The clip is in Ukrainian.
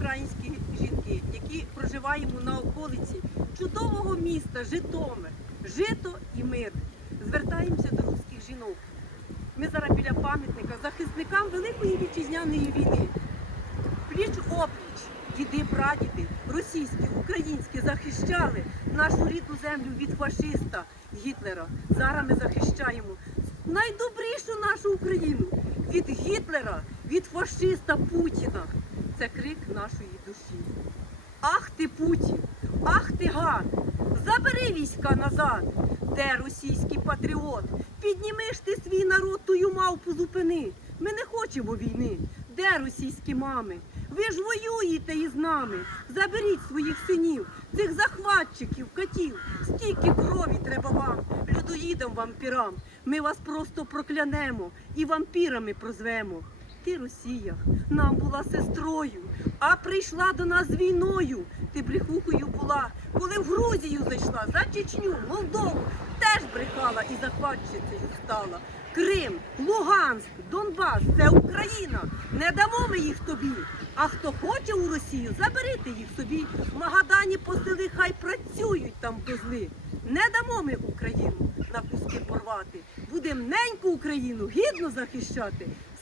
українські жінки, які проживаємо на околиці чудового міста Житомир, жито і мир. Звертаємося до руських жінок. Ми зараз біля пам'ятника захисникам Великої вітчизняної війни. Пліч опліч, діди, прадіди, російські, українські захищали нашу рідну землю від фашиста Гітлера. Зараз ми захищаємо найдобрішу нашу Україну від Гітлера, від фашиста Путіна. Це крик нашої душі. Ах ти Путін, ах ти гад, забери війська назад, де російський патріот, піднімеш ти свій народ, тую мавпу зупини. Ми не хочемо війни. Де російські мами? Ви ж воюєте із нами. Заберіть своїх синів, цих захватчиків, катів. Стільки крові треба вам, людоїдам вампірам. Ми вас просто проклянемо і вампірами прозвемо. Ти, Росія, нам була сестрою, а прийшла до нас з війною. Ти брехухою була, коли в Грузію зайшла, за Чечню, Молдову, теж брехала і захватчицею стала. Крим, Луганськ, Донбас це Україна. Не дамо ми їх тобі. А хто хоче у Росію, заберите їх собі. Магадані посили, хай працюють там козли. Не дамо ми Україну на куски порвати. Будем неньку Україну гідно захищати.